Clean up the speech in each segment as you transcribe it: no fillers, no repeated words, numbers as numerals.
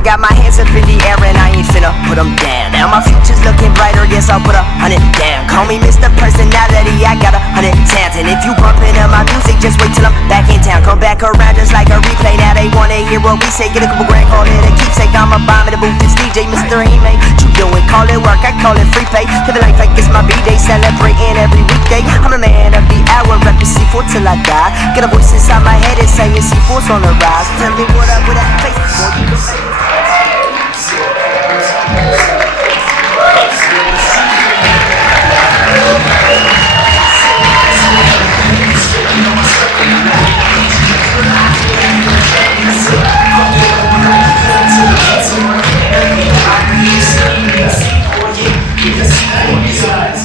I got my hands up in the air and I ain't finna put them down. Now my future's looking brighter, yes I'll put 100 down. Call me Mr. Personality, I got 100 towns. And if you bump into my music, just wait till I'm back in town. Come back around just like a replay, now they wanna hear what we say. Get a couple grand, call it a keepsake. I'm a bomb in the booth, this DJ Mr. He-Man. What you doing? Call it work, I call it free pay. To the life like it's my B-day, celebrating every weekday. I'm a man of the hour, rep the C4 till I die. Get a voice inside my head and saying C4's on the rise. Tell me what up with that face before you go.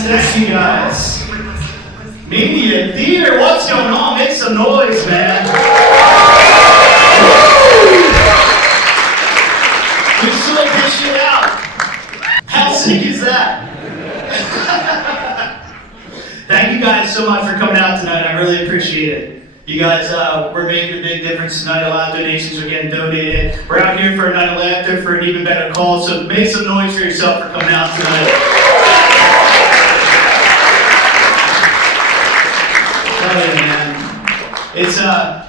Thank you guys. Media theater, what's going on? Make some noise, man. We sort this shit out. How sick is that? Thank you guys so much for coming out tonight. I really appreciate it. You guys, we're making a big difference tonight. A lot of donations are getting donated. We're out here for a night of laughter, for an even better cause. So make some noise for yourself for coming out tonight. Man.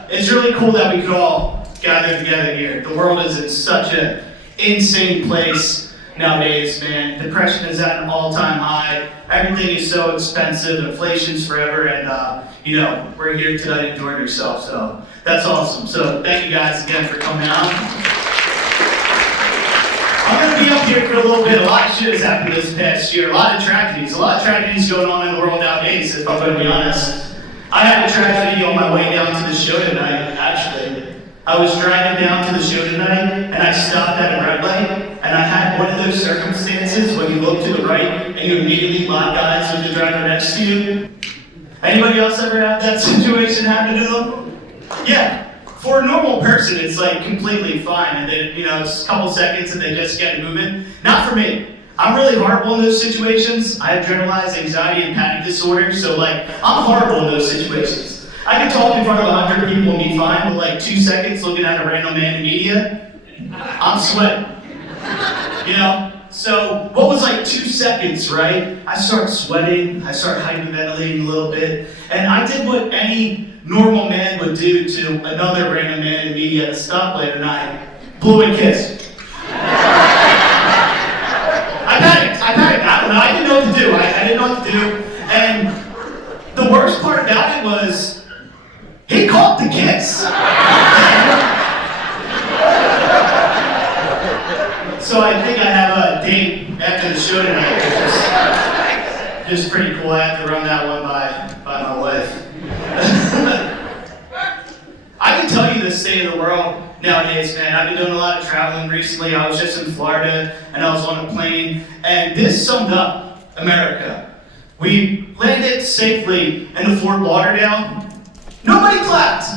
It's really cool that we could all gather together here. The world is in such an insane place nowadays, man. Depression is at an all-time high. Everything is so expensive. Inflation's forever, and we're here tonight enjoying ourselves. So that's awesome. So thank you guys again for coming out. I'm gonna be up here for a little bit. A lot of shit has happened this past year. A lot of tragedies going on in the world nowadays, if I'm gonna be honest. I had a tragedy on my way down to the show tonight, actually. I was driving down to the show tonight, and I stopped at a red light, and I had one of those circumstances when you look to the right, and you immediately lock eyes with the driver next to you. Anybody else ever have that situation happen to them? Yeah. For a normal person, it's like completely fine, and then, it's a couple seconds and they just get moving. Not for me. I'm really horrible in those situations. I have generalized anxiety and panic disorder, so I'm horrible in those situations. I can talk in front of 100 people and be fine, but 2 seconds looking at a random man in media, I'm sweating. So what was 2 seconds, right? I start sweating, I start hyperventilating a little bit, and I did what any normal man would do to another random man in media at a stoplight, and I blew a kiss. I panicked. I don't know. I didn't know what to do. I didn't know what to do. And the worst part about it was, he caught the kiss. So I think I have a date after the show tonight. It's just pretty cool. I have to run that one by my wife. I can tell you the state of the world nowadays, man. I've been doing a lot of traveling recently. I was just in Florida, and I was on a plane, and this summed up America. We landed safely in Fort Lauderdale. Nobody clapped.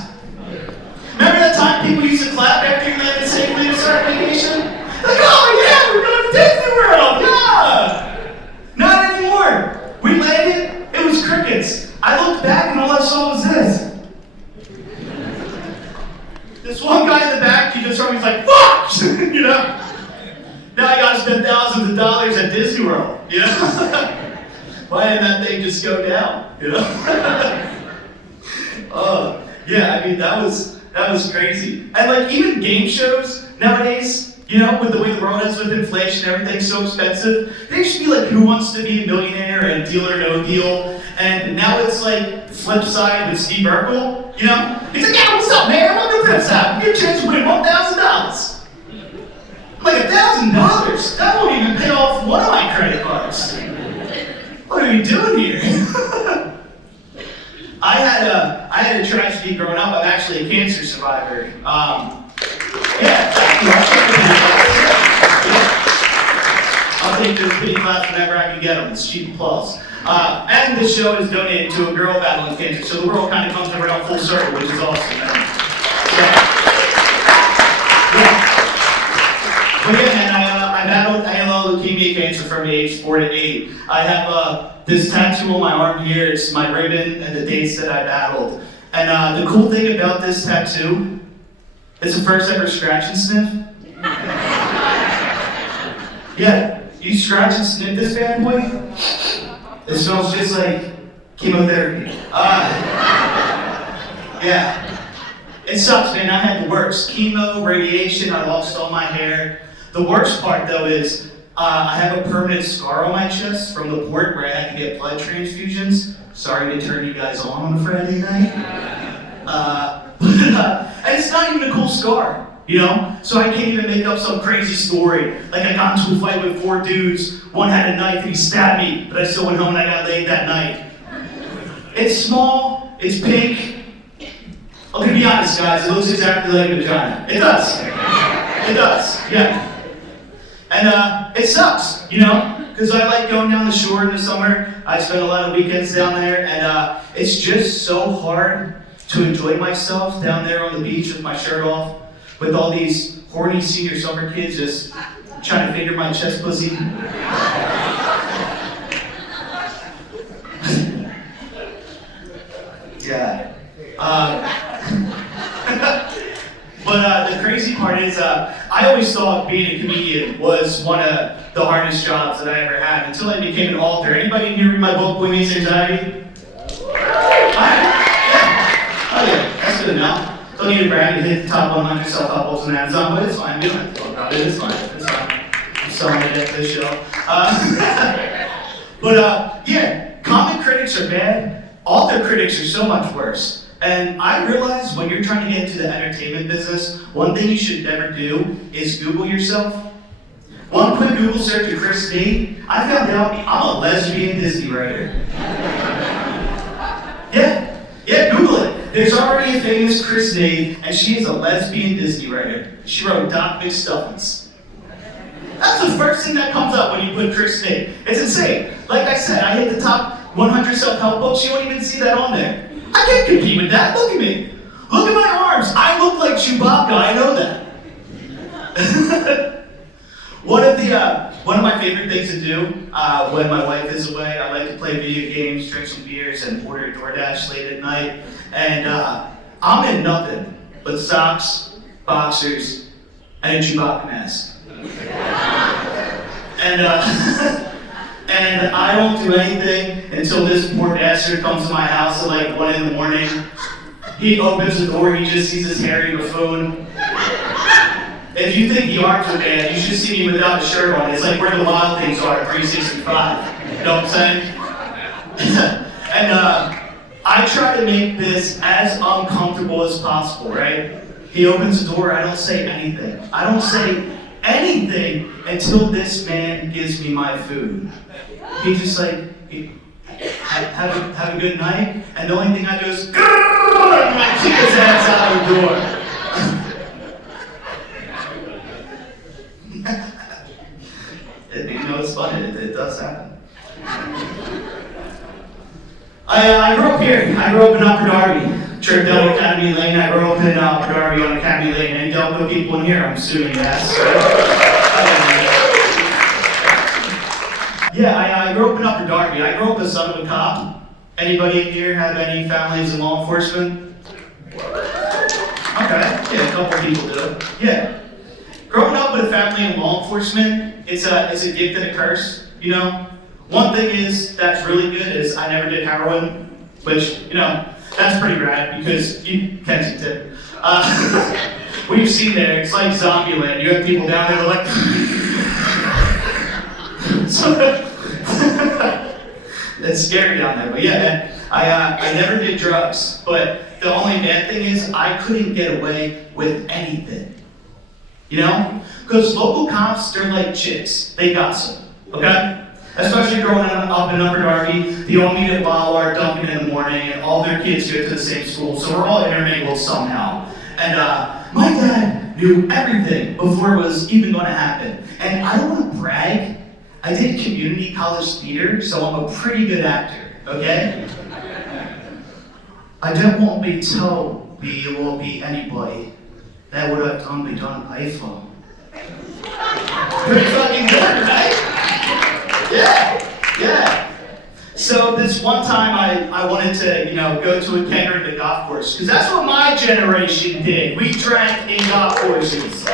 Remember that time people used to clap after you landed safely to start vacation? Oh yeah, we're going to Disney World, yeah! Not anymore. We landed, it was crickets. I looked back and all I saw was this. This one guy in the back, he just heard me, he's like, fuck! Now I gotta spend thousands of dollars at Disney World, Why didn't that thing just go down, that was crazy. And even game shows nowadays, with the way the world is with inflation, everything's so expensive, there used to be Who Wants to Be a Millionaire and Deal or No Deal, and now it's Flip Side with Steve Urkel, He's like, yeah, what's up, man? I'm on the flip side. Get a chance to win $1,000. I'm like, $1,000? That won't even pay off one of my credit cards. What are you doing here? I had a tragedy growing up. I'm actually a cancer survivor. I'll take those pity claps whenever I can get them. It's cheap applause. And this show is donated to a girl battling cancer, so the world kind of comes around full circle, which is awesome, man. But yeah, man, I battled ALL leukemia cancer from age 4 to 8. I have this tattoo on my arm here. It's my ribbon and the dates that I battled. And the cool thing about this tattoo is the first ever scratch and sniff. Yeah, you scratch and sniff this bad boy? It smells just like chemotherapy. Yeah. It sucks, man. I had the worst. Chemo, radiation, I lost all my hair. The worst part, though, is I have a permanent scar on my chest from the port where I had to get blood transfusions. Sorry to turn you guys on a Friday night. And it's not even a cool scar, you know? So I can't even make up some crazy story. Like I got into a fight with 4 dudes. One had a knife and he stabbed me, but I still went home and I got laid that night. It's small, it's pink. I'm gonna be honest, guys, it looks exactly like a vagina. It does. It does, yeah. And it sucks, you know? Because I like going down the shore in the summer. I spend a lot of weekends down there, and it's just so hard to enjoy myself down there on the beach with my shirt off, with all these horny senior summer kids just trying to finger my chest pussy. Yeah. But the crazy part is, I always thought being a comedian was one of the hardest jobs that I ever had until I became an author. Anybody here read my book, Women's Anxiety? Yeah. Oh yeah, that's good enough. Don't need to brag and hit the top 100 self-help on Amazon, but it's fine. We don't have to talk about it. It's fine. It's fine. I'm selling it at this show. Yeah, comic critics are bad. Author critics are so much worse. And I realized when you're trying to get into the entertainment business, one thing you should never do is Google yourself. One quick Google search of Chris D, I found out I'm a lesbian Disney writer. Yeah, Google it. There's already a famous Chris D, and she is a lesbian Disney writer. She wrote Doc McStuffins. That's the first thing that comes up when you put Chris D. It's insane. Like I said, I hit the top 100 self-help books. You won't even see that on there. I can't compete with that. Look at me. Look at my arms. I look like Chewbacca. I know that. One of my favorite things to do when my wife is away, I like to play video games, drink some beers, and order DoorDash late at night. And I'm in nothing but socks, boxers, and a Chewbacca mask. And I don't do anything until this poor bastard comes to my house at like 1 in the morning. He opens the door, he just sees his hairy buffoon. If you think the arms are bad, you should see me without a shirt on. It's like where the wild things are at 365. You know what I'm saying? And I try to make this as uncomfortable as possible, right? He opens the door, I don't say anything. I don't say anything until this man gives me my food. He's just like, have a good night, and the only thing I do is, and I kick his ass out the door. You know, it's funny, it does happen. I grew up here. I grew up in Upper Darby. Tripped out Academy Lane. I grew up in Upper Darby on Academy Lane. Any Delco people in here? I'm assuming yes. Yeah, I grew up in Upper Darby. I grew up the son of a cop. Anybody in here have any families in law enforcement? Okay, yeah, a couple of people do. Yeah. Growing up with a family in law enforcement, it's a gift and a curse, you know? One thing is that's really good is I never did heroin, which, you know, that's pretty rad because you Kensington. What you see there, it's like Zombieland. You have people down there like it's scary down there, but yeah, man, I never did drugs, but the only bad thing is I couldn't get away with anything. You know? Because local cops, they're like chicks. They gossip, okay? Especially growing up in Upper Darby, they all meet at Ballard, Duncan in the morning, and all their kids go to the same school, so we're all intermingled somehow. And my dad knew everything before it was even going to happen. And I don't want to brag. I did community college theater, so I'm a pretty good actor, okay? I don't want to be told you will be anybody. That would have done me on an iPhone. Pretty fucking good, right? Yeah. So this one time I wanted to, go to a kegger at the golf course, because that's what my generation did. We drank in golf courses.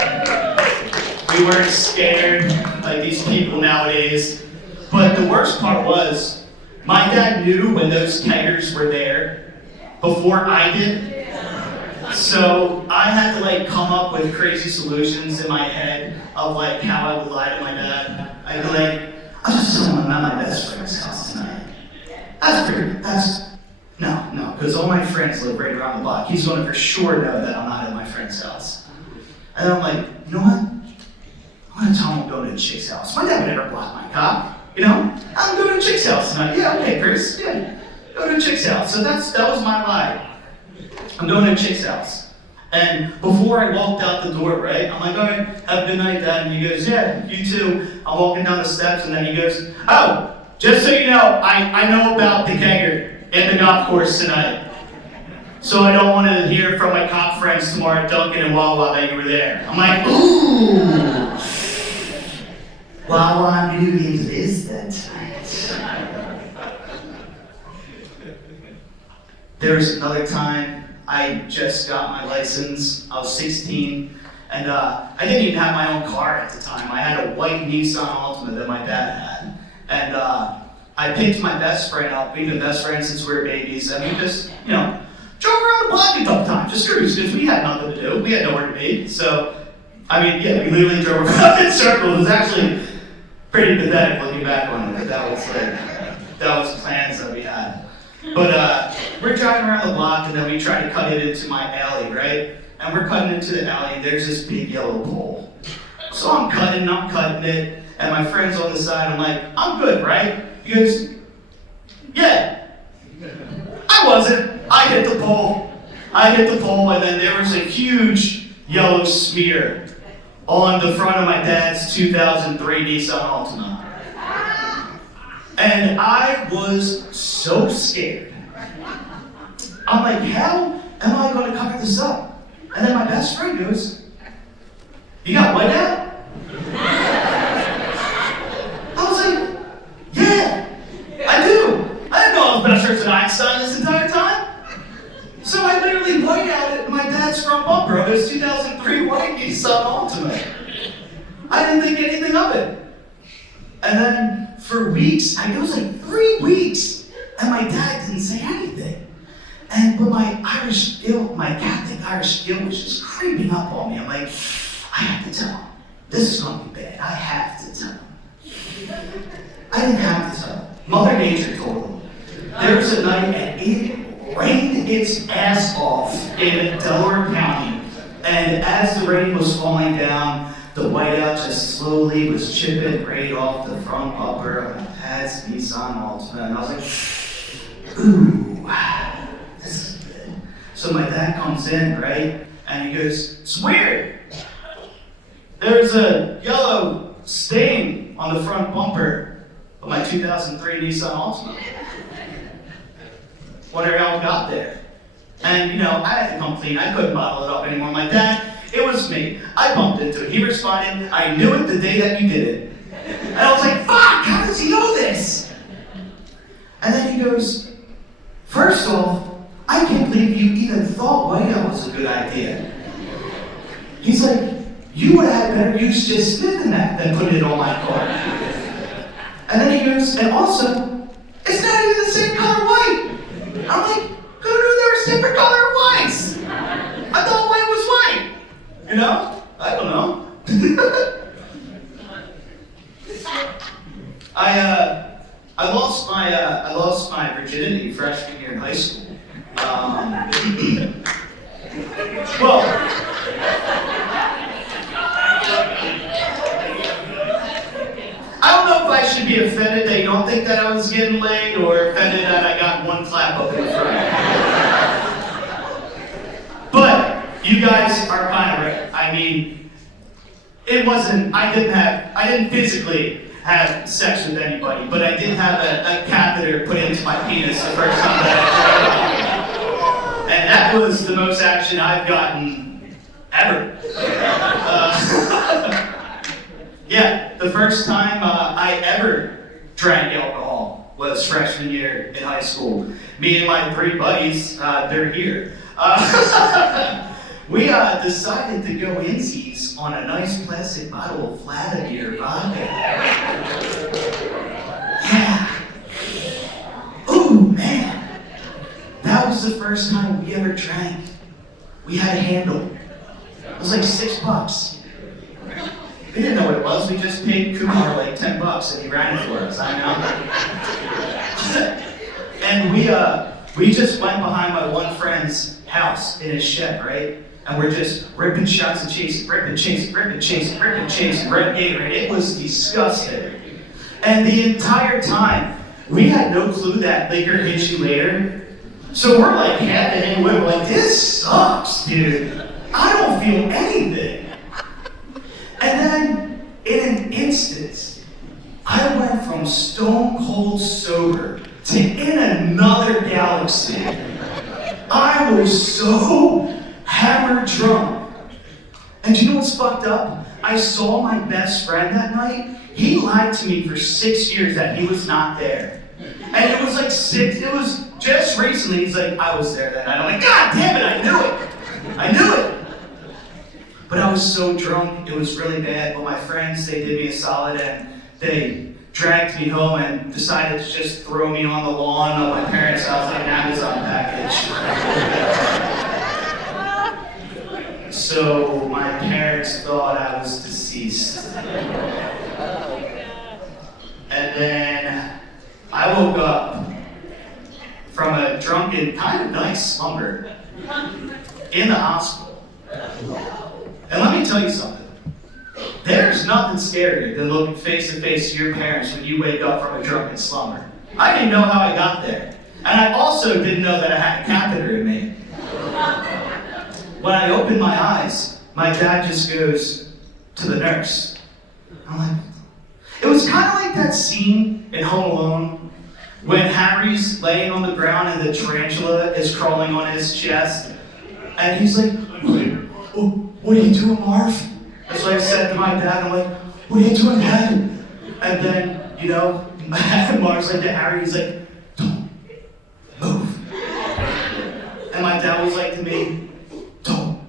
We We weren't scared like these people nowadays. But the worst part was, my dad knew when those keggers were there before I did. So I had to like come up with crazy solutions in my head of like how I would lie to my dad. I'd be like, I was just telling him I'm at my best friend's house tonight. No, because all my friends live right around the block. He's going to for sure know that I'm not at my friend's house. And I'm like, you know what? I'm going to tell him I'm going to a chick's house. My dad would never block my cop, you know? I'm going to a chick's house tonight. Yeah, okay, Chris, yeah. Go to a chick's house. So that was my lie. I'm going to a chick's house. And before I walked out the door, right, I'm like, all right, have a good night, Dad. And he goes, yeah, you too. I'm walking down the steps, and then he goes, oh, just so you know, I know about the kegger in the golf course tonight. So I don't want to hear from my cop friends tomorrow at Dunkin' and Wawa that you were there. I'm like, ooh. Wawa knew he was that tonight. There was another time I just got my license. I was 16, and I didn't even have my own car at the time. I had a white Nissan Altima that my dad had. And I picked my best friend up. We've been best friends since we were babies, and we just, drove around the block a couple times, just cruise, because we had nothing to do. We had nowhere to be. So, we literally drove around in circles. It was actually pretty pathetic looking back on it, but that was plans that we had. But we're driving around the block, and then we try to cut it into my alley, right? And we're cutting into the alley, there's this big yellow pole. So I'm cutting it, and my friend's on the side, I'm like, I'm good, right? He goes, yeah. I wasn't. I hit the pole, and then there was a huge yellow smear on the front of my dad's 2003 Nissan Altima. And I was so scared. I'm like, how am I going to cover this up? And then my best friend goes, you got white out? I was like, yeah, I do. I didn't know I was better shirts than Einstein this entire time. So I literally white outed my dad's front bumper of his 2003 white Nissan Altima. I didn't think anything of it. And then for weeks, it was like 3 weeks, and my dad didn't say anything. But my Catholic Irish guilt was just creeping up on me. I'm like, I have to tell him. This is going to be bad. I have to tell him. I didn't have to tell him. Mother Nature told him. There was a night, and it rained its ass off in Delaware County. And as the rain was falling down, the whiteout just slowly was chipping right off the front bumper of my dad's Nissan Altima. And I was like, ooh, this is good. So my dad comes in, right? And he goes, it's weird. There's a yellow stain on the front bumper of my 2003 Nissan Altima. Wonder how it got there. And, I had to come clean. I couldn't bottle it up anymore. My dad, it was me. I bumped into it. He responded, I knew it the day that you did it. And I was like, fuck, how does he know this? And then he goes, first off, I can't believe you even thought whiteout was a good idea. He's like, you would have had better use just sniffing that than putting it on my car. And then he goes, and also, it's not even the same color white. I'm like, who knew there was different color whites? I thought white was white. I don't know. I lost my virginity freshman year in high school. Well, I don't know if I should be offended that you don't think that I was getting laid, or offended that I got one clap up in the front. But you guys are kind of right. I didn't physically have sex with anybody, but I did have a catheter put into my penis the first time that I tried. And that was the most action I've gotten ever. Yeah, the first time I ever drank alcohol was freshman year in high school. Me and my 3 buddies, they're here. The decided to go insies on a nice plastic bottle of Vladimir vodka. Yeah. Ooh, man. That was the first time we ever drank. We had a handle. It was like $6. We didn't know what it was. We just paid Kumar like $10 and he ran it for us. I know. And we just went behind my one friend's house in his shed, right? And we're just ripping shots and chasing, ripping, chasing, ripping, chasing, ripping, chasing, red Gatorade. It was disgusting. And the entire time, we had no clue that liquor hits you later. So we're like having it, we're like, this sucks, dude. I don't feel anything. And then, in an instant, I went from stone cold sober to in another galaxy. I was so hammered drunk. And you know what's fucked up? I saw my best friend that night. He lied to me for 6 years that he was not there. And it was like it was just recently, he's like, I was there that night. I'm like, God damn it, I knew it. I knew it. But I was so drunk, it was really bad. But my friends, they did me a solid and they dragged me home and decided to just throw me on the lawn of my parents' house like an Amazon package. So my parents thought I was deceased. And then I woke up from a drunken, kind of nice slumber in the hospital. And let me tell you something. There's nothing scarier than looking face to face to your parents when you wake up from a drunken slumber. I didn't know how I got there. And I also didn't know that I had a catheter in me. When I opened my eyes, my dad just goes to the nurse. I'm like, it was kind of like that scene in Home Alone when Harry's laying on the ground and the tarantula is crawling on his chest. And he's like, what are you doing, Marv? That's what I said to my dad. I'm like, what are you doing, Dad? And then, you know, Marv's like to Harry, he's like, don't move. And my dad was like to me, don't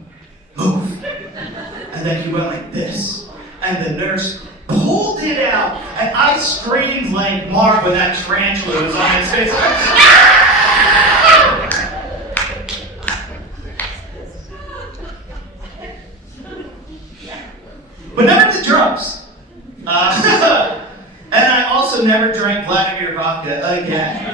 move. And then he went like this. And the nurse pulled it out. And I screamed like Marv when that tarantula was on his face. But never did drugs. And I also never drank Vladimir vodka again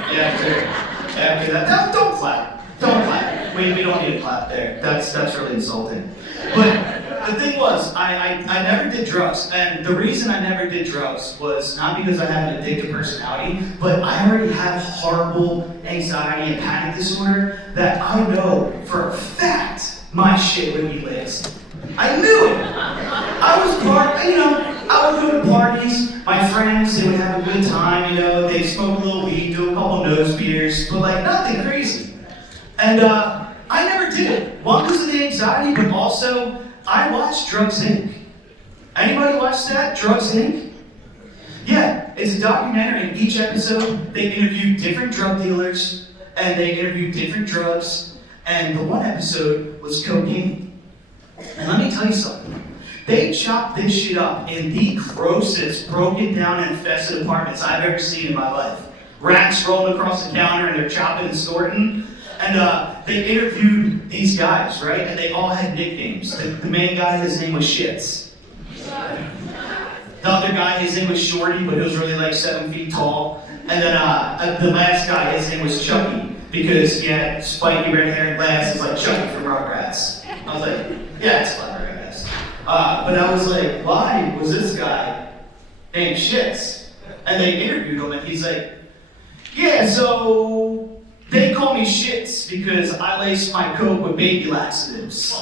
after that. Don't clap. Don't clap. We don't need to clap there. That's really insulting. But the thing was, I never did drugs. And the reason I never did drugs was not because I had an addictive personality, but I already have horrible anxiety and panic disorder that I know for a fact my shit would be laced. I knew it. I would go to parties, my friends, they would have a good time, they smoke a little weed, do a couple nose beers, but like nothing crazy. And I never did it. One, because of the anxiety, but also, I watched Drugs Inc. Anybody watch that? Drugs Inc.? Yeah, it's a documentary. In each episode, they interview different drug dealers, and they interview different drugs, and the one episode was cocaine. And let me tell you something. They chopped this shit up in the grossest, broken down, infested apartments I've ever seen in my life. Rats rolling across the counter and they're chopping and snorting. And they interviewed these guys, right? And they all had nicknames. The main guy, his name was Shits. The other guy, his name was Shorty, but he was really like 7 feet tall. And then the last guy, his name was Chucky, because he had spiky red hair and glasses like Chucky from Rugrats. I was like, yeah, it's clever, I guess. But I was like, why was this guy named Shits? And they interviewed him, and he's like, yeah, so they call me Shits because I lace my coke with baby laxatives.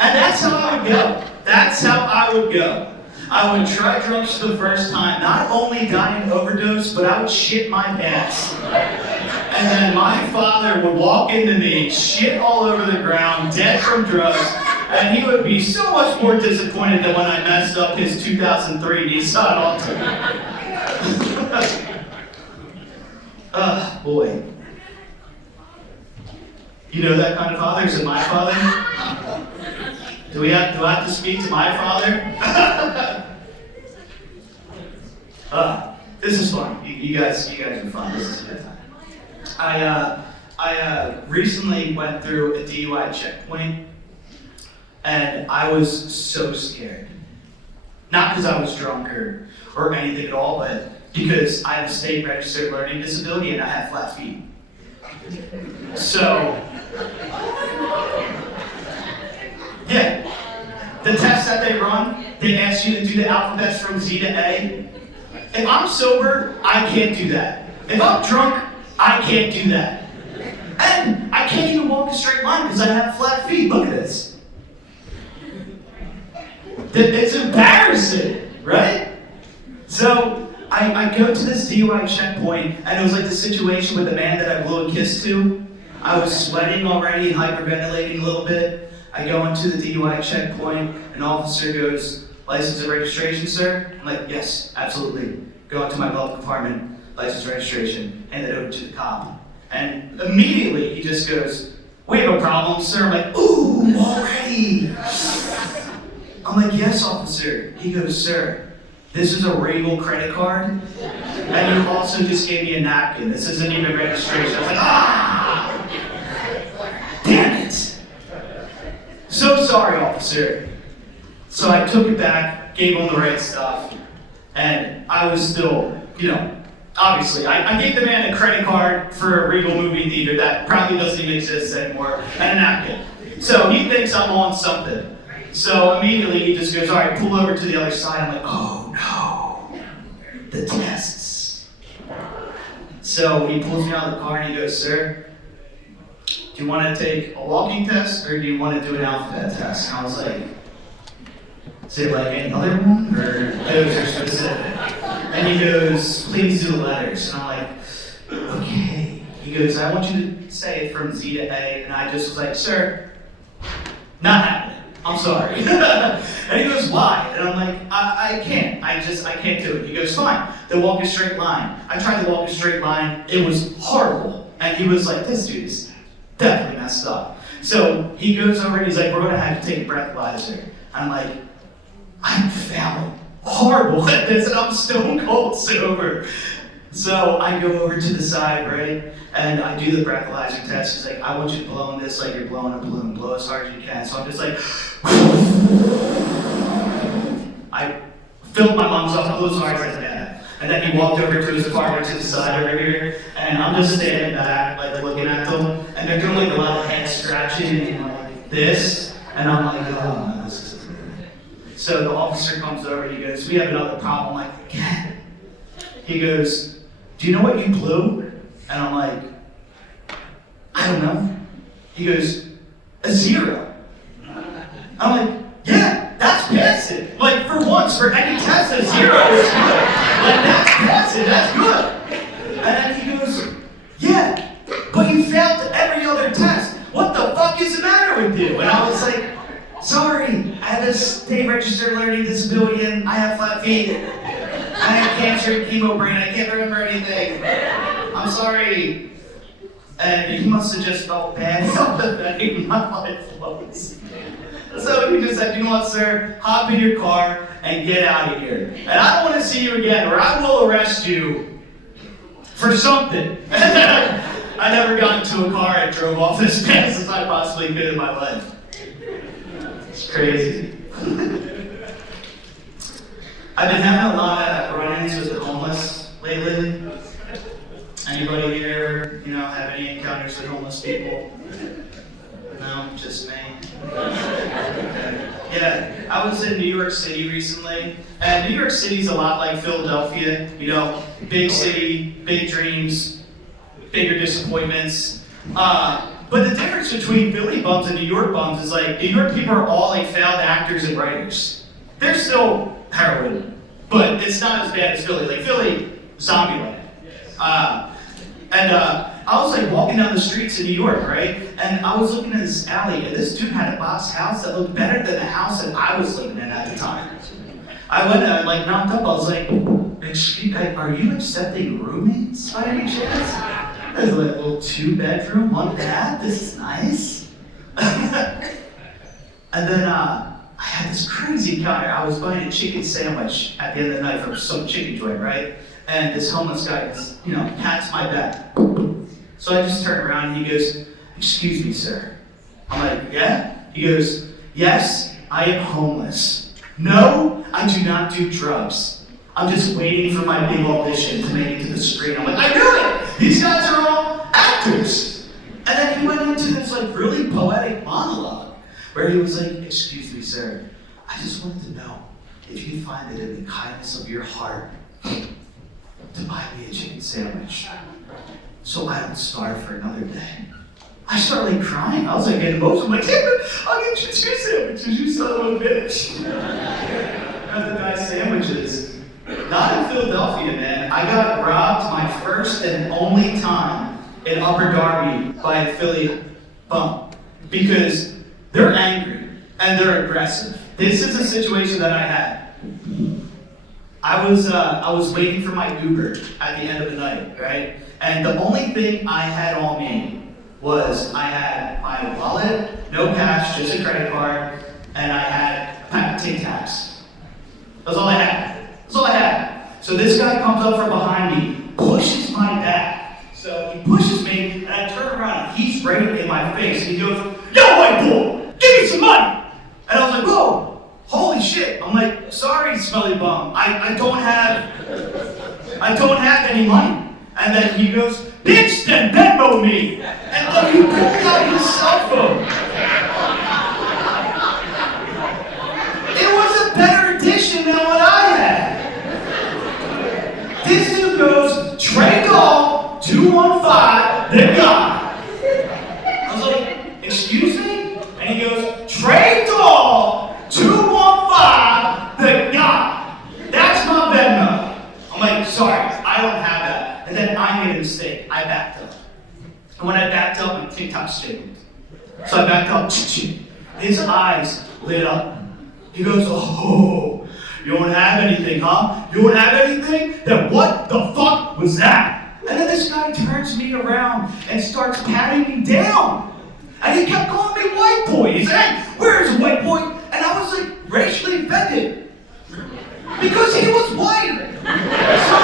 And that's how I would go. That's how I would go. I would try drugs for the first time, not only die in overdose, but I would shit my pants. And then my father would walk into me, shit all over the ground, dead from drugs, and he would be so much more disappointed than when I messed up his 2003 Nissan Altima. Boy. You know that kind of father? Is it my father? Do I have to speak to my father? This is fun. You guys are fun. This is a good time. I recently went through a DUI checkpoint, and I was so scared. Not because I was drunk or anything at all, but because I have a state registered learning disability and I have flat feet. So, yeah. The tests that they run, they ask you to do the alphabets from Z to A. If I'm sober, I can't do that. If I'm drunk, I can't do that. And I can't even walk a straight line because I have flat feet. Look at this. It's embarrassing, right? So I go to this DUI checkpoint, and it was like the situation with the man that I blew a kiss to. I was sweating already and hyperventilating a little bit. I go into the DUI checkpoint, an officer goes, "License and registration, sir?" I'm like, "Yes, absolutely." Go into my glove compartment, license and registration, hand it over to the cop. And immediately he just goes, "We have a problem, sir." I'm like, "Ooh, already." I'm like, "Yes, officer." He goes, "Sir, this is a Regal credit card, and you also just gave me a napkin. This isn't even registration." I was like, "Ah! Damn it!" "So sorry, officer." So I took it back, gave him the right stuff, and I was still, obviously, I gave the man a credit card for a Regal movie theater that probably doesn't even exist anymore, and a napkin. So he thinks I'm on something. So immediately he just goes, "All right, pull over to the other side." I'm like, "Oh no, the tests." So he pulls me out of the car and he goes, "Sir, do you want to take a walking test or do you want to do an alphabet test?" And I was like, "Is it like any other one or those are specific?" And he goes, "Please do the letters." And I'm like, "Okay." He goes, "I want you to say it from Z to A." And I just was like, "Sir, not happening. I'm sorry." And he goes, "Why?" And I'm like, I can't. I can't do it." He goes, "Fine. Then walk a straight line." I tried to walk a straight line. It was horrible. And he was like, "This dude is definitely messed up." So he goes over and he's like, "We're going to have to take a breathalyzer." I'm like, I'm failing horrible at this and I'm stone cold sober. So I go over to the side, right? And I do the breathalyzer test. He's like, "I want you to blow on this like you're blowing a balloon. Blow as hard as you can." So I'm just like, I filled my lungs up, blew as hard as I can. And then he walked over to his apartment to the side over here. And I'm just standing back, like looking at them. And they're doing like a lot of head scratching and like this. And I'm like, "Oh no, this is." So the officer comes over and he goes, "We have another problem." I'm like, "Again?" He goes, "Do you know what you blew?" And I'm like, "I don't know." He goes, "A 0. I'm like, "Yeah, that's passing. Like for once, for any test, a 0 is good. Like that's passing, that's good." And then he goes, "Yeah, but you failed every other test. What the fuck is the matter with you?" And I was like, "Sorry, I have a state registered learning disability and I have flat feet. I have cancer and chemo brain. I can't remember anything. I'm sorry." And he must have just felt bad letting my life flows. So he just said, "You know what, sir? Hop in your car and get out of here. And I don't want to see you again or I will arrest you for something." I never got into a car and drove off as fast as I possibly could in my life. It's crazy. I've been having a lot of run-ins with the homeless lately. Anybody here, have any encounters with homeless people? No, just me. Okay. Yeah, I was in New York City recently, and New York City's a lot like Philadelphia. Big city, big dreams, bigger disappointments. But the difference between Philly bums and New York bums is like New York people are all like failed actors and writers. They're still heroin, but it's not as bad as Philly. Like Philly, Zombieland. I was like walking down the streets of New York, right? And I was looking at this alley, and this dude had a box house that looked better than the house that I was living in at the time. I went and like knocked up. I was like, "Excuse me, are you accepting roommates by any chance?" There's like a little 2-bedroom, 1 bath. This is nice. And then I had this crazy encounter. I was buying a chicken sandwich at the end of the night from some chicken joint, right? And this homeless guy, pats my back. So I just turn around and he goes, "Excuse me, sir." I'm like, "Yeah?" He goes, "Yes, I am homeless. No, I do not do drugs. I'm just waiting for my big audition to make it to the screen." I'm like, "I knew it! These guys are all actors." And then he went into this like really poetic monologue where he was like, "Excuse me, sir. I just wanted to know if you'd find it in the kindness of your heart to buy me a chicken sandwich so I don't starve for another day." I started like crying. I was like getting emotional. I'm like, "Yeah, I'll get you 2 sandwiches, you son of a bitch." Other nice sandwiches. Not in Philadelphia, man. I got robbed my first and only time in Upper Darby by a Philly bum because they're angry and they're aggressive. This is a situation that I had. I was waiting for my Uber at the end of the night, right? And the only thing I had on me was I had my wallet, no cash, just a credit card, and I had a pack of Tic Tacs. That's all I had. That's all I had. So this guy comes up from behind me, pushes my back. So he pushes me, and I turn around, and he's right in my face. He goes, "Yo, white boy, give me some money!" And I was like, "Whoa, holy shit!" I'm like, "Sorry, smelly bum, I don't have any money." And then he goes, "Bitch, then Venmo me!" And then he pulled out his cell phone. It was a better edition than what I had. This dude goes, "Trey Doll, 215, the guy." I was like, "Excuse me?" And he goes, "Trey Doll, 215, the guy. That's my Venmo." I'm like, "Sorry, I don't have that." And then I made a mistake. I backed up. And when I backed up, my TikTok straightened. So I backed up. His eyes lit up. He goes, "Oh, you don't have anything, huh? You don't have anything? Then what the fuck was that?" And then this guy turns me around and starts patting me down. And he kept calling me white boy. He's like, "Hey, where's white boy?" And I was like racially offended. Because he was white. So,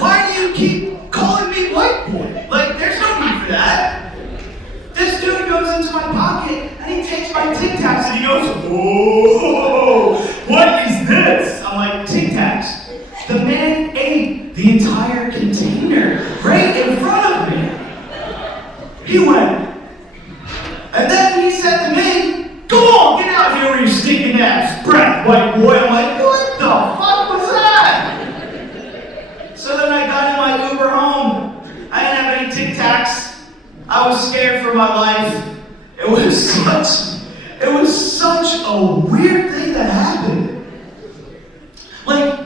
why do you keep calling me white boy? Like, there's no need for that. This dude goes into my pocket and he takes my Tic Tacs and he goes, "Whoa, what is this?" I'm like, "Tic Tacs." The man ate the entire container right in front of me. He went. And then he said to me, "Go on, get out here with your stinking ass breath, white boy." I'm like, "What the fuck was that?" So then I got in my Uber home. I didn't have any Tic Tacs. I was scared for my life. It was such a weird thing that happened. Like,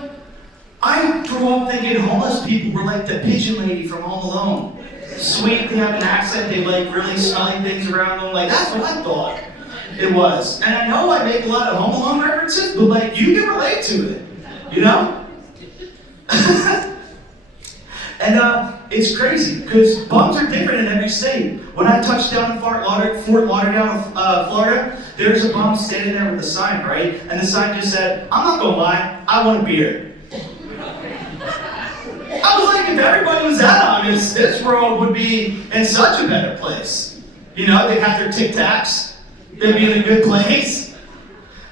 I grew up thinking homeless people were like the pigeon lady from Home Alone. Sweet, they have an accent, they like really smelly things around them. Like, that's what I thought it was. And I know I make a lot of Home Alone references, but like, you can relate to it, you know? And it's crazy, because bums are different in every state. When I touched down in Fort Lauderdale, Florida, there's a bum standing there with a sign, right? And the sign just said, "I'm not gonna lie, I want a beer." I was like, if everybody was that honest, this world would be in such a better place. You know, they'd have their Tic Tacs, they'd be in a good place.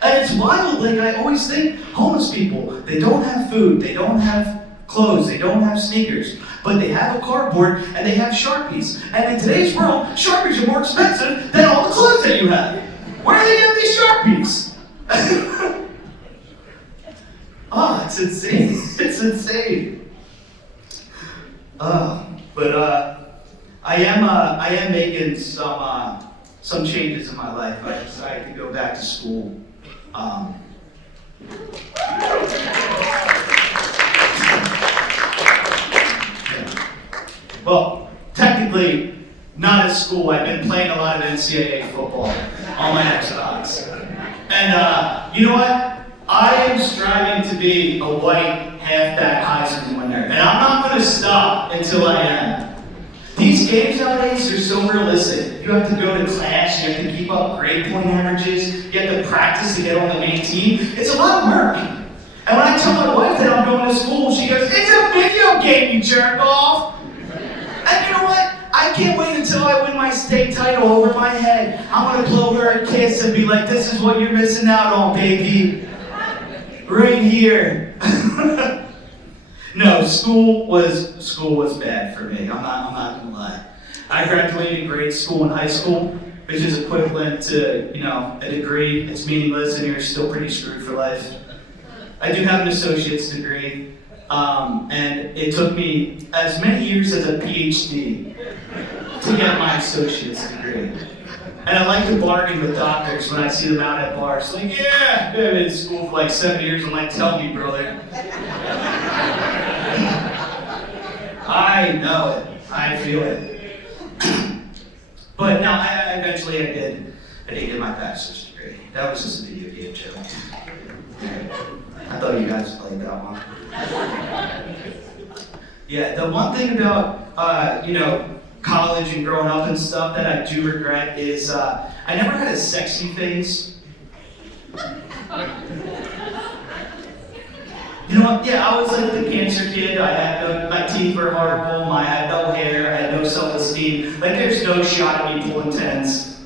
And it's wild, like I always think, homeless people, they don't have food, they don't have clothes, they don't have sneakers, but they have a cardboard and they have Sharpies. And in today's world, Sharpies are more expensive than all the clothes that you have. Where do they get these Sharpies? Oh, it's insane. It's insane. But I am making some changes in my life. I decided to go back to school. Well, technically, not at school. I've been playing a lot of NCAA football on my Xbox. And you know what? I am striving to be a white halfback Heisman winner. And And I'm not going to stop until I am. These games nowadays are so realistic. You have to go to class, you have to keep up grade point averages, you have to practice to get on the main team. It's a lot of work. And when I tell my wife that I'm going to school, she goes, "It's a video game, you jerk off." And you know what? I can't wait until I win my state title over my head. I'm going to blow her a kiss and be like, "This is what you're missing out on, baby. Right here." No, school was bad for me. I'm not gonna lie. I graduated grade school and high school, which is equivalent to, a degree. It's meaningless and you're still pretty screwed for life. I do have an associate's degree, and it took me as many years as a PhD to get my associate's degree. And I like to bargain with doctors when I see them out at bars. Like, "Yeah, I've been in school for like 7 years." I'm like, "Tell me, brother." I know it. I feel it. But no, I did get my bachelor's degree. That was just a video game joke. I thought you guys played that one. Yeah, the one thing about, college and growing up and stuff that I do regret is I never had a sexy phase. You know what? Yeah, I was like the cancer kid. My teeth were horrible. I had no hair. I had no self-esteem. Like, there's no shot at me pulling tens.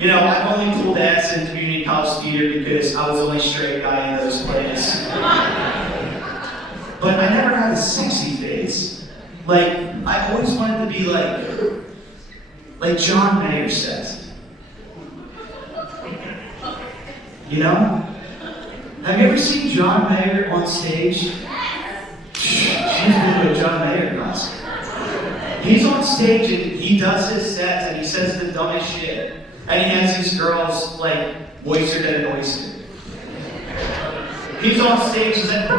I only pulled ass in community college theater because I was the only straight guy in those plays. But I never had a sexy phase. Like, I always wanted to be like John Mayer says. Have you ever seen John Mayer on stage? She's been to a John Mayer concert. He's on stage and he does his sets and he says the dumbest shit. And he has these girls moister than an oyster. He's on stage and he's like,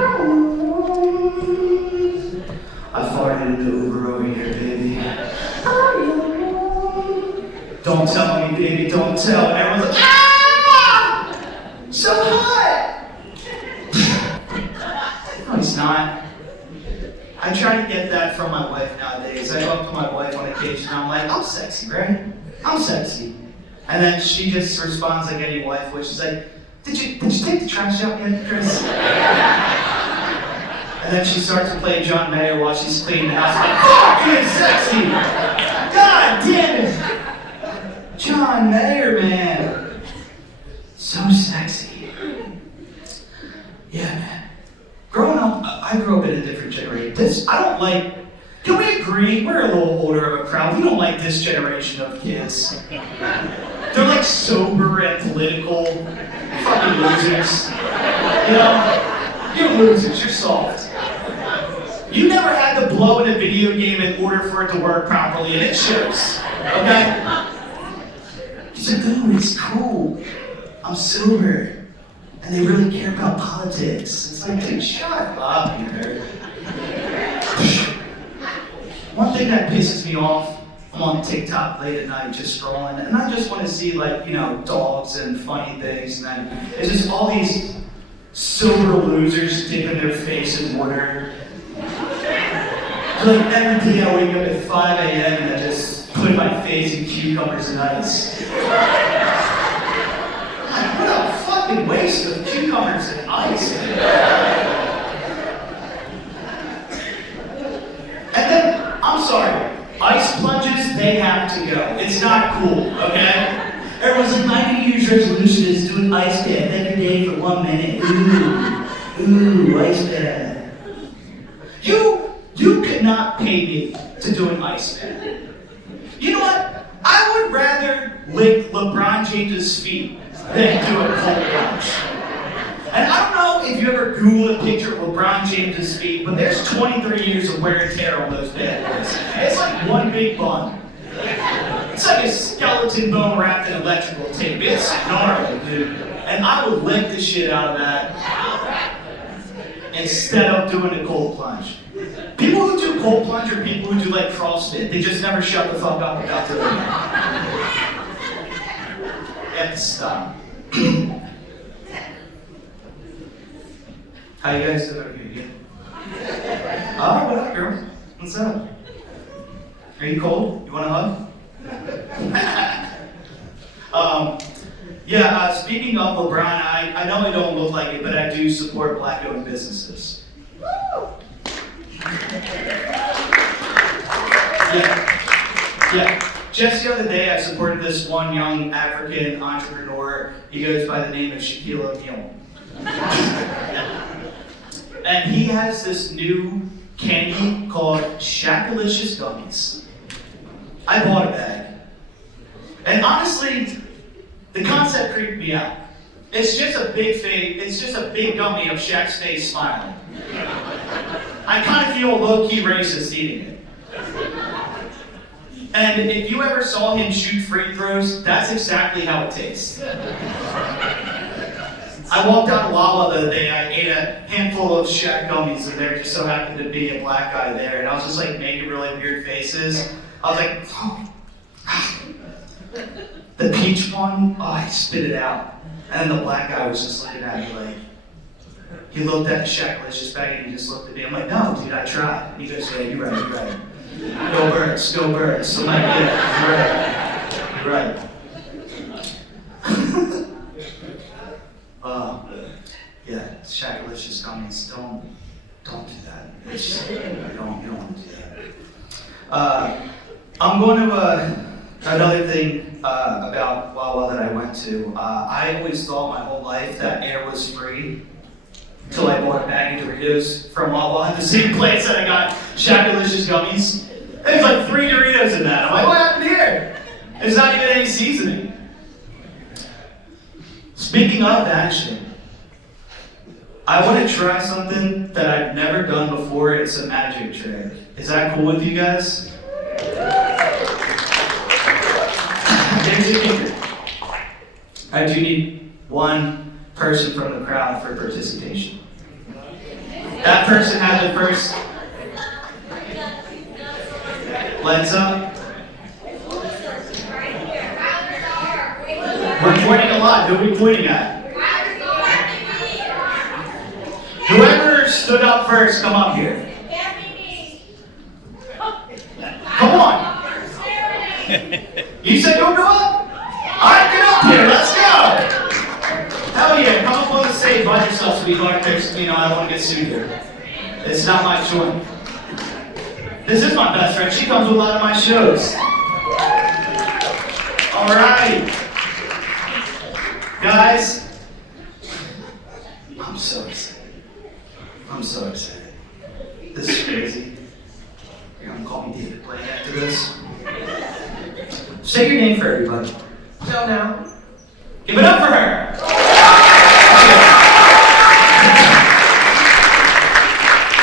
"I farted in the Uber over here, baby. Don't tell me, baby, don't tell." And everyone's like, "Ah! So hot!" No, he's not. I try to get that from my wife nowadays. I go up to my wife on occasion and I'm like, "I'm sexy, right? I'm sexy." And then she just responds like any wife would. She's like, Did you take the trash out yet, Chris?" And then she starts to play John Mayer while she's cleaning the house. Like, "Fuck, you're sexy! God damn it! John Mayer, man. So sexy." Yeah, man. Growing up, I grew up in a different generation. Can we agree? We're a little older of a crowd. We don't like this generation of kids. They're like sober and political. Fucking losers. You're losers. You're soft. You never had to blow in a video game in order for it to work properly, and it shows. Okay? He's like, "Dude, it's cool. I'm sober. And they really care about politics." It's like, dude, shut up, you nerd. One thing that pisses me off, I'm on TikTok late at night just scrolling, and I just want to see dogs and funny things, and then it's just all these sober losers dipping their face in water. Every day I wake up at 5 a.m. and I just put my face in cucumbers and ice. What a fucking waste of cucumbers and ice. And then, I'm sorry, ice plunges, they have to go. It's not cool, okay? Everyone's like, "My New Year's resolution is doing ice bath every day for 1 minute. Ooh, ice bath." You could not pay me to do an ice bath. You know what? I would rather lick LeBron James' feet than do a cold plunge. And I don't know if you ever Google a picture of LeBron James' feet, but there's 23 years of wear and tear on those bad boys. It's like one big bun. It's like a skeleton bone wrapped in electrical tape. It's gnarly, dude. And I would lick the shit out of that instead of doing a cold plunge. People who do cold plunge are people who do CrossFit. They just never shut the fuck up about doing it. You have to stop. How you guys doing over here? Oh, what up? What's up? Are you cold? You want a hug? Speaking of LeBron, I know I don't look like it, but I do support Black-owned businesses. Yeah. Just the other day, I supported this one young African entrepreneur. He goes by the name of Shaquille O'Neal. And he has this new candy called Shaqalicious Gummies. I bought a bag. And honestly, the concept creeped me out. It's just a big gummy of Shaq's face smiling. I kind of feel low-key racist eating it. And if you ever saw him shoot free throws, that's exactly how it tastes. I walked out of Lala the other day, I ate a handful of Shaq gummies, and there just so happened to be a black guy there, and I was just like making really weird faces. I was like, oh. The peach one, I spit it out. And then the black guy was just looking at me like, he looked at the Shaqalicious bag and he just looked at me. I'm like, no, dude, I tried. And he goes, yeah, you're right. Go Birds. I'm like, yeah, you're right. Shaqalicious gummies, don't do that. It's just, you don't want to do that. I'm going to, another thing about Wawa that I went to. I always thought my whole life that air was free until I bought a bag of Doritos from Wawa at the same place that I got Shaqalicious gummies. There's like 3 Doritos in that. I'm like, what happened here? There's not even any seasoning. Speaking of action, I want to try something that I've never done before. It's a magic trick. Is that cool with you guys? Here's your kicker. I do need one person from the crowd for participation. That person had the first. Legs up. We're pointing a lot. Who are we pointing at? Whoever stood up first, come up here. Come on. You said don't go up? Alright, get up here. Let's go. Hell yeah. Come up on the stage by yourself, sweetheart. I don't want to get sued here. It's not my choice. This is my best friend. She comes to a lot of my shows. Alright. Guys, I'm so excited. This is crazy. You're gonna call me David Blaine after this? Say your name for everybody. Joe now. Give it up for her!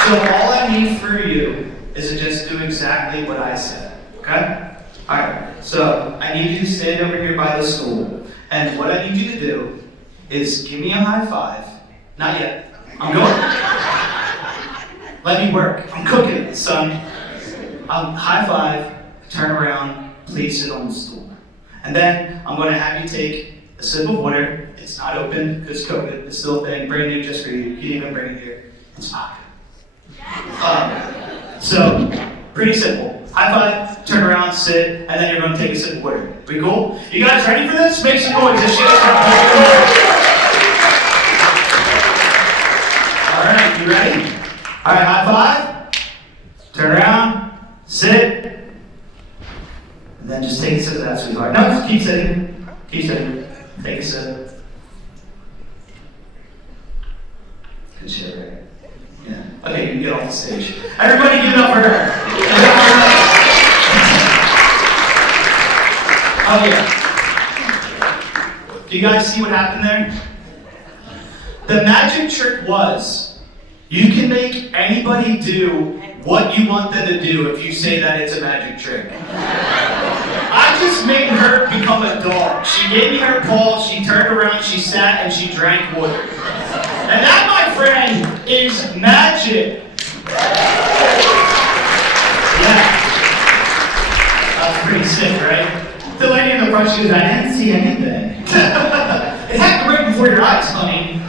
So all I need for you is to just do exactly what I said, okay? Alright, so I need you to stand over here by the stool, and what I need you to do is give me a high five. Not yet. I'm going. Let me work. I'm cooking, son. High five, turn around, please sit on the stool. And then I'm going to have you take a sip of water. It's not open because COVID. It's still a thing, brand new just for you. You can't even bring it here. It's vodka. So, pretty simple. High five, turn around, sit, and then you're going to take a sip of water. We cool? You guys ready for this? Make some noise. This shit is Alright, you ready? Alright, high five. Turn around, sit, and then just take a sip of that sweetheart. No, just keep sitting. Keep sitting. Take a sip. Good shit, right? Yeah. Okay, you can get off the stage. Everybody give it up for her. Oh yeah. Do you guys see what happened there? The magic trick was, you can make anybody do what you want them to do if you say that it's a magic trick. I just made her become a dog. She gave me her paw, she turned around, she sat, and she drank water. And that, my friend, is magic. Yeah. That's pretty sick, right? The lady in the front, she goes, I didn't see anything. It happened right before your eyes, honey.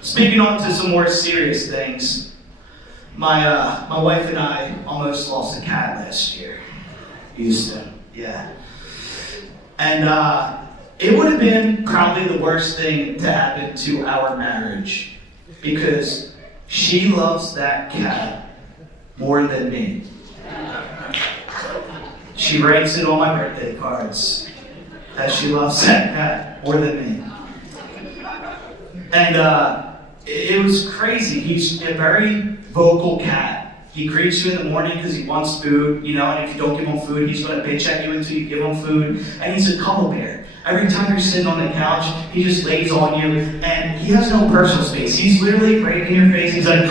Speaking on to some more serious things, My wife and I almost lost a cat last year. Used to, yeah. And it would have been probably the worst thing to happen to our marriage because she loves that cat more than me. She writes it on my birthday cards that she loves that cat more than me. And it was crazy. He's a very vocal cat. He greets you in the morning because he wants food, you know, and if you don't give him food, he's going to bitch at you until you give him food. And he's a cuddle bear. Every time you're sitting on the couch, he just lays on you, and he has no personal space. He's literally right in your face. He's like,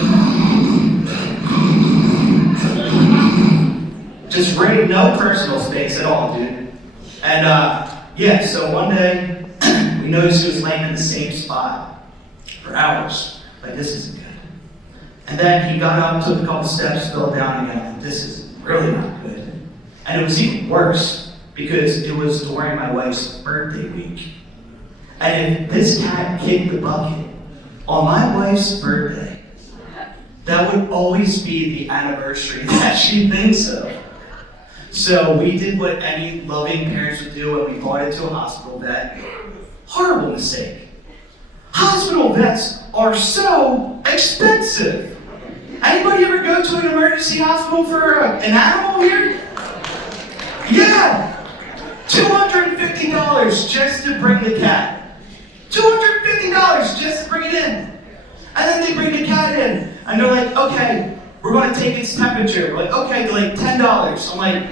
just right, no personal space at all, dude. And yeah, so one day, we noticed he was laying in the same spot for hours. Like, this isn't good. And then he got up, took a couple steps, fell down again. This is really not good. And it was even worse because it was during my wife's birthday week. And if this cat kicked the bucket on my wife's birthday, that would always be the anniversary that she thinks of. So we did what any loving parents would do, and we brought it to a hospital vet. Horrible mistake. Hospital vets are so expensive. Anybody ever go to an emergency hospital for an animal here? Yeah! $250 just to bring the cat. $250 just to bring it in. And then they bring the cat in, and they're like, okay, we're going to take its temperature. We're like, okay, they're like $10. I'm like,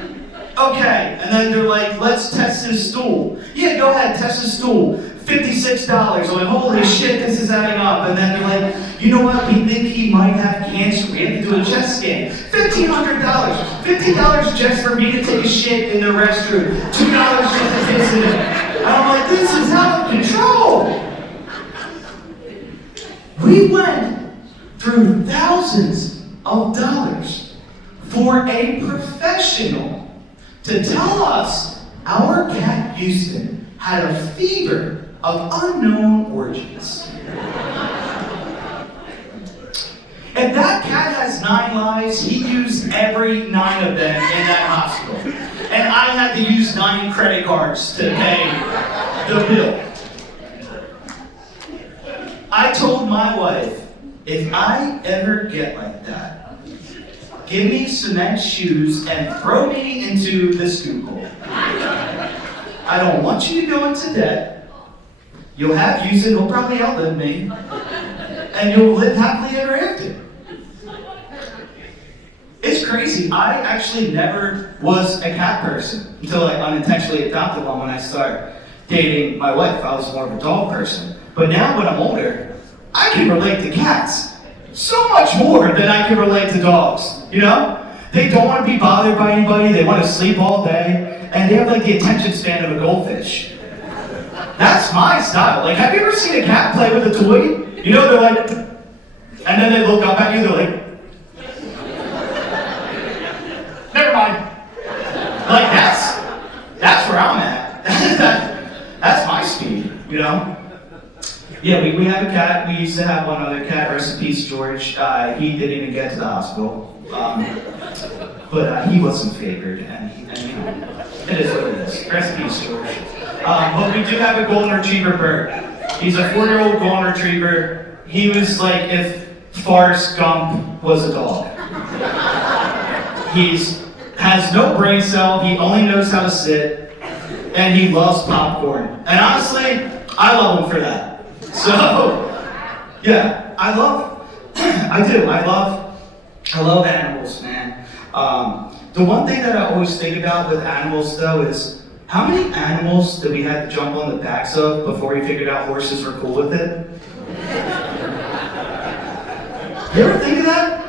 okay. And then they're like, let's test his stool. Yeah, go ahead, test his stool. $56. I'm like, holy shit, this is adding up. And then they're like, you know what, we think he might have cancer. We have to do a chest scan. $1,500. $50 just for me to take a shit in the restroom. $2 just to piss in it. And I'm like, this is out of control. We went through thousands of dollars for a professional to tell us our cat Houston had a fever of unknown origins. If that cat has 9 lives, he used every 9 of them in that hospital. And I had to use 9 credit cards to pay the bill. I told my wife, if I ever get like that, give me cement shoes and throw me into the scoop hole. I don't want you to go into debt. You'll have Houston, he'll probably outlive me, and you'll live happily ever after. It's crazy. I actually never was a cat person until I unintentionally adopted one when I started dating my wife. I was more of a dog person. But now when I'm older, I can relate to cats so much more than I can relate to dogs, you know? They don't want to be bothered by anybody, they want to sleep all day, and they have like the attention span of a goldfish. That's my style. Like, have you ever seen a cat play with a toy? You know, they're like, and then they look up at you, they're like, never mind. Like, that's where I'm at. That's my speed, you know? Yeah, we have a cat. We used to have one other cat, rest in peace, George. He didn't even get to the hospital. But he wasn't favored, and you know, it is what it is. Rest in peace, George. But we do have a golden retriever bird. He's a 4-year-old golden retriever. He was like if Forrest Gump was a dog. Has no brain cell, he only knows how to sit, and he loves popcorn. And honestly, I love him for that. So, yeah, I love animals, man. The one thing that I always think about with animals, though, is how many animals did we have to jump on the backs of before we figured out horses were cool with it? You ever think of that?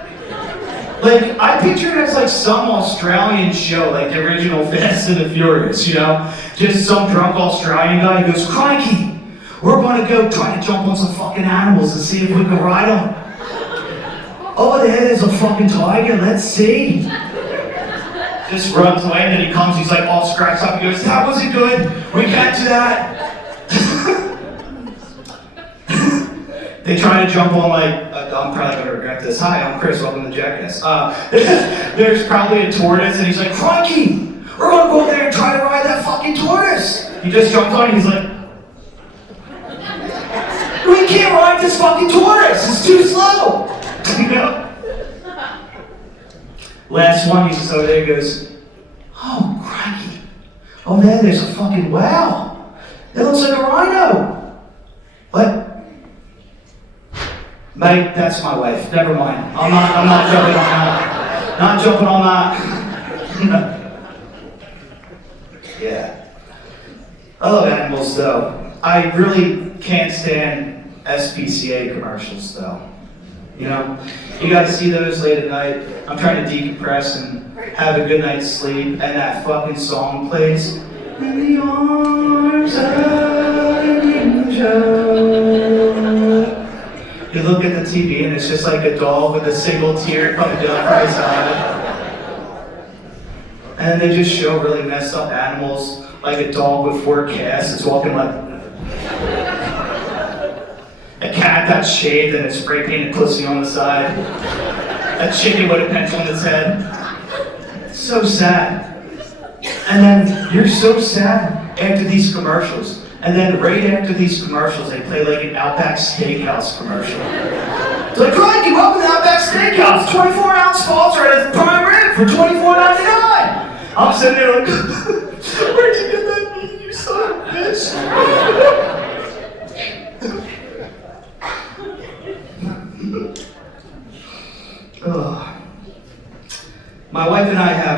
Like, I picture it as like some Australian show, like the original Fast and the Furious, you know? Just some drunk Australian guy who goes, crikey, we're gonna go try to jump on some fucking animals and see if we can ride them. Oh, there's a fucking tiger, let's see. Just runs away, and then he comes, he's like all scratched up, he goes, that wasn't good, we can't do that. They try to jump on like, I'm probably gonna regret this. Hi, I'm Chris, welcome to Jackass. There's probably a tortoise and he's like, crikey, we're gonna go there and try to ride that fucking tortoise. He just jumps on and he's like, we can't ride this fucking tortoise, it's too slow. You know? Last one, he's over there, he goes, oh, crikey. Oh, man, there's a fucking whale. It looks like a rhino. What? Mate, that's my wife. Never mind. I'm not jumping on that. Not jumping on that. Yeah. I love animals, though. I really can't stand SPCA commercials, though. You know, you guys see those late at night. I'm trying to decompress and have a good night's sleep, and that fucking song plays. In the arms of an angel. You look at the TV and it's just like a doll with a single tear coming down from his eye. And they just show really messed up animals, like a dog with 4 casts. It's walking like a cat got shaved and it's spray painted pussy on the side. A chicken with a pencil in its head. It's so sad. And then you're so sad after these commercials. And then right after these commercials, they play like an Outback Steakhouse commercial. It's like, crikey, welcome to Outback Steakhouse. 24-ounce falls right at the prime rib for $24.99. I'm sitting there like, where'd you get that meat, you son of a bitch? My wife and I have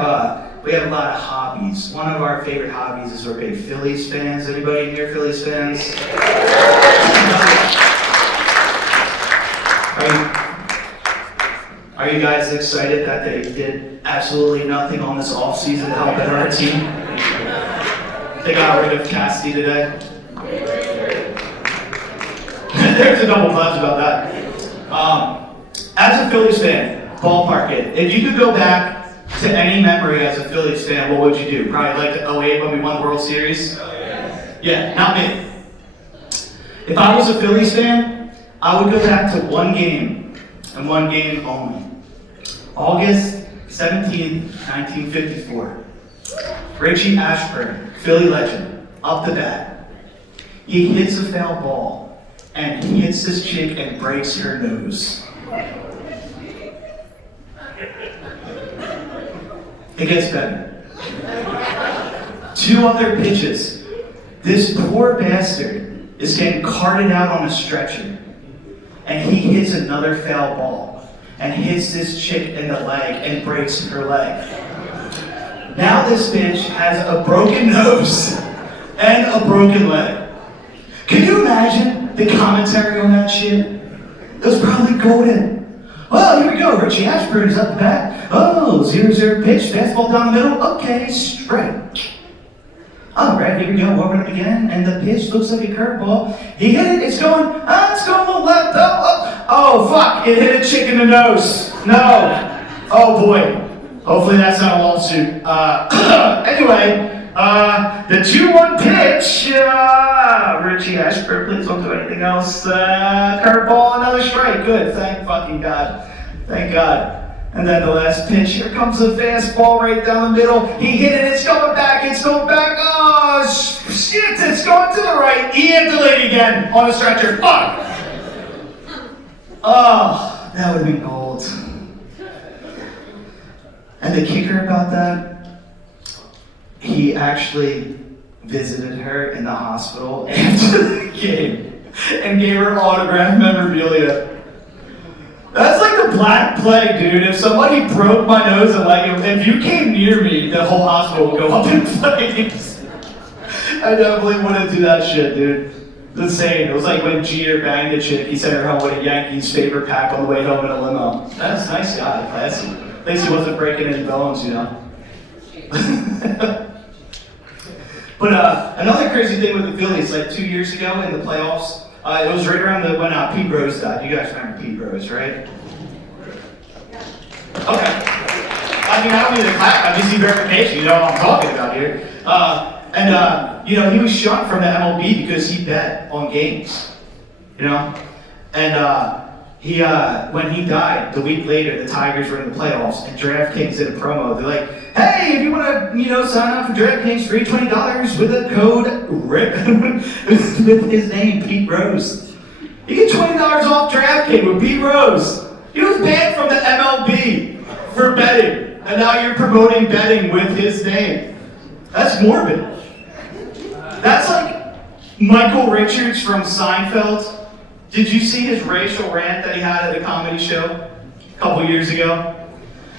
we have a lot of hobbies. One of our favorite hobbies is we're big Phillies fans. Anybody here Phillies fans? Are you guys excited that they did absolutely nothing on this offseason to help better our team? They got rid of Cassidy today. There's a double claps about that. As a Phillies fan, ballpark it. If you could go back to any memory as a Phillies fan, what would you do? Probably like the 08 when we won the World Series? Yeah, not me. If I was a Phillies fan, I would go back to one game, and one game only. August 17th, 1954. Richie Ashburn, Philly legend, up the bat. He hits a foul ball, and he hits this chick and breaks her nose. It gets better. 2 other pitches. This poor bastard is getting carted out on a stretcher, and he hits another foul ball and hits this chick in the leg and breaks her leg. Now this bitch has a broken nose and a broken leg. Can you imagine the commentary on that shit? It was probably golden. Oh, here we go. Richie Ashburn is up the bat. Oh, 0-0 pitch. Fastball down the middle. Okay, strike. All right, here we go. Warming up again. And the pitch looks like a curveball. He hit it. It's going a little left. Oh, fuck. It hit a chick in the nose. No. Oh, boy. Hopefully that's not a lawsuit. Anyway, the 2-1 pitch. Richie Ashburn, please don't do anything else. Curveball, another strike. Good. Thank fucking God. Thank God. And then the last pitch. Here comes a fastball right down the middle. He hit it. It's going back. It's going back. Oh, shit. It's going to the right. He hit the lady again on a stretcher. Fuck. Oh, that would be gold. And the kicker about that, he actually visited her in the hospital after the game and gave her autographed memorabilia. That's like the Black Plague, dude. If somebody broke my nose and if you came near me, the whole hospital would go up in flames. I definitely wouldn't do that shit, dude. It's insane. It was like when Jeter banged a chick, he sent her home with a Yankees favorite pack on the way home in a limo. That's a nice guy, classy. At least he wasn't breaking any bones, you know. But another crazy thing with the Phillies, like 2 years ago in the playoffs, it was right around when Pete Rose died. You guys remember Pete Rose, right? Okay. I mean, I don't need to clap. I just need verification. You know what I'm talking about here. And he was shot from the MLB because he bet on games. You know? And when he died, the week later, the Tigers were in the playoffs, and DraftKings did a promo. They're like, "Hey, if you want to, sign up for DraftKings for $20 with the code RIP with his name, Pete Rose, you get $20 off DraftKings with Pete Rose. He was banned from the MLB for betting, and now you're promoting betting with his name. That's morbid. That's like Michael Richards from Seinfeld. Did you see his racial rant that he had at a comedy show a couple years ago?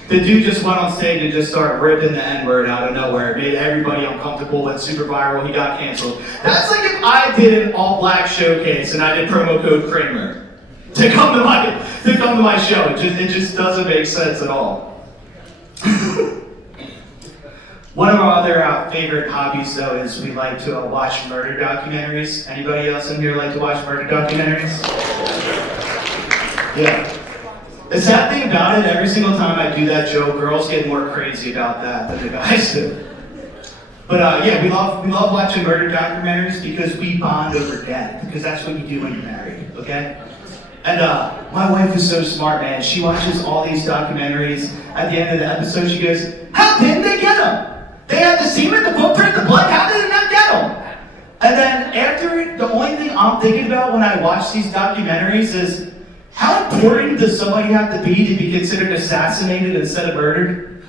The dude just went on stage and just started ripping the N-word out of nowhere. It made everybody uncomfortable, went super viral, he got canceled. That's like if I did an all-black showcase and I did promo code Kramer to come to my show. It just doesn't make sense at all. One of our other favorite hobbies, though, is we like to watch murder documentaries. Anybody else in here like to watch murder documentaries? Yeah. The sad thing about it, every single time I do that joke, girls get more crazy about that than the guys do. But yeah, we love watching murder documentaries because we bond over death, because that's what you do when you're married, okay? And my wife is so smart, man. She watches all these documentaries. At the end of the episode, she goes, "How didn't they get them? They had the semen, the footprint, the blood. How did they not get them?" And then after, the only thing I'm thinking about when I watch these documentaries is, how important does somebody have to be considered assassinated instead of murdered?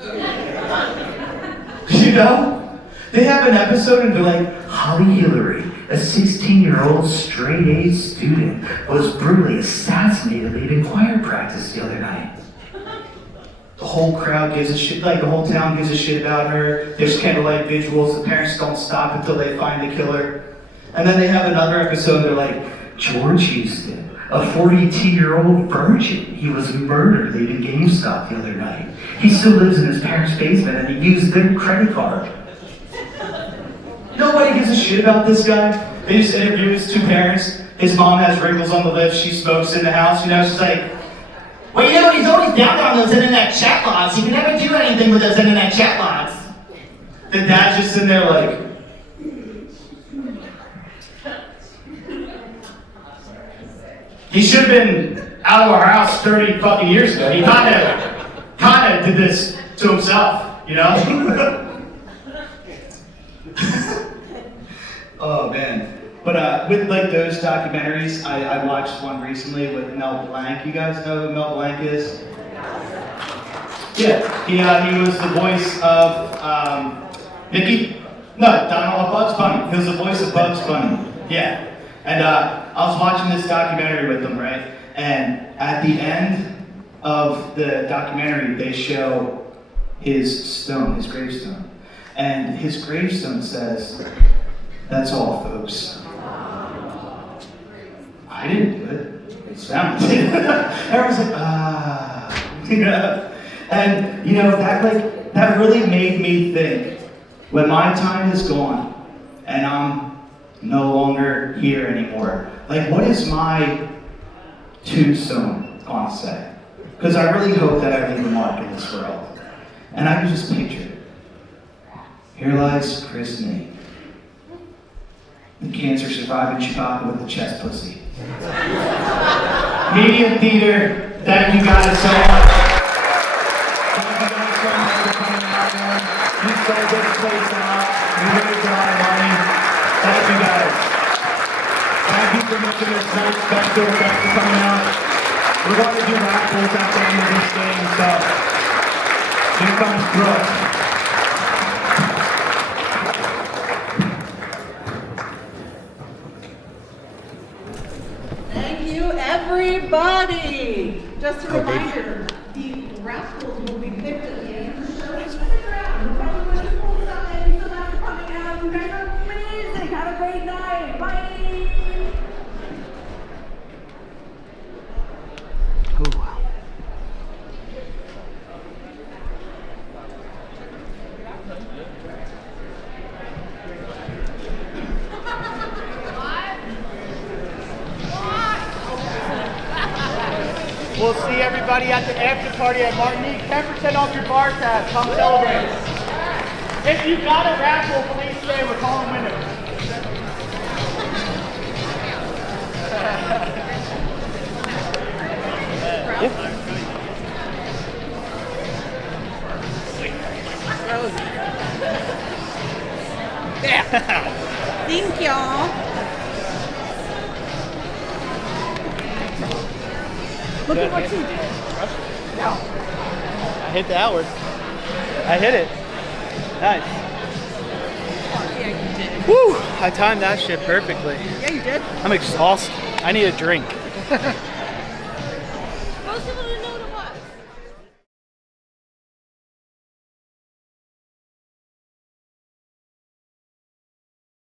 You know? They have an episode and they're like, "Holly Hillary, a 16-year-old straight-A student, was brutally assassinated leaving choir practice the other night." The whole crowd gives a shit, like the whole town gives a shit about her. There's candlelight vigils, the parents don't stop until they find the killer. And then they have another episode, they're like, "George Houston, a 42-year-old virgin. He was murdered leaving GameStop the other night. He still lives in his parents' basement and he used their credit card." Nobody gives a shit about this guy. They just interview his two parents. His mom has wrinkles on the lips. She smokes in the house. She's like, "Well, he's always down there on those internet chat logs. He can never do anything with those internet chat logs." The dad's just sitting there like, he should have been out of our house 30 fucking years ago. He kind of did this to himself, you know? Oh man. But with like those documentaries, I watched one recently with Mel Blanc. You guys know who Mel Blanc is? Yeah, he was the voice of Bugs Bunny. He was the voice of Bugs Bunny. Yeah. And I was watching this documentary with them, right? And at the end of the documentary, they show his gravestone. And his gravestone says, "That's all, folks." I didn't do it. His family did. Everyone's like, And that really made me think, when my time is gone and I'm no longer here anymore, like, what is my tombstone gonna say? Because I really hope that I leave a mark in this world. And I can just picture it. Here lies Chris Nate, the cancer surviving Chewbacca with the chest pussy. Media theater, thank you guys so much. Thank you guys so much for coming out, man. You sold this place out. You raised a lot of money. Thank you guys. Thank you for making this nice special. Thanks for coming out. We're going to do raffles at the end of this game, so here comes Brooke. Everybody! Just a reminder, the raffles will be picked at the end of the show. Stick around. We're probably going to pull something so that's coming out. You guys are amazing. Have a great night. Bye! We'll see everybody at the after party at Martinique. 10% off your bar tab. Come celebrate. If you got a raffle, please say we're calling winners. Thank y'all. Look at what you did. I hit the outward. I hit it. Nice. Yeah, you did. Woo! I timed that shit perfectly. Yeah, you did. I'm exhausted. I need a drink. Most people didn't know what it was.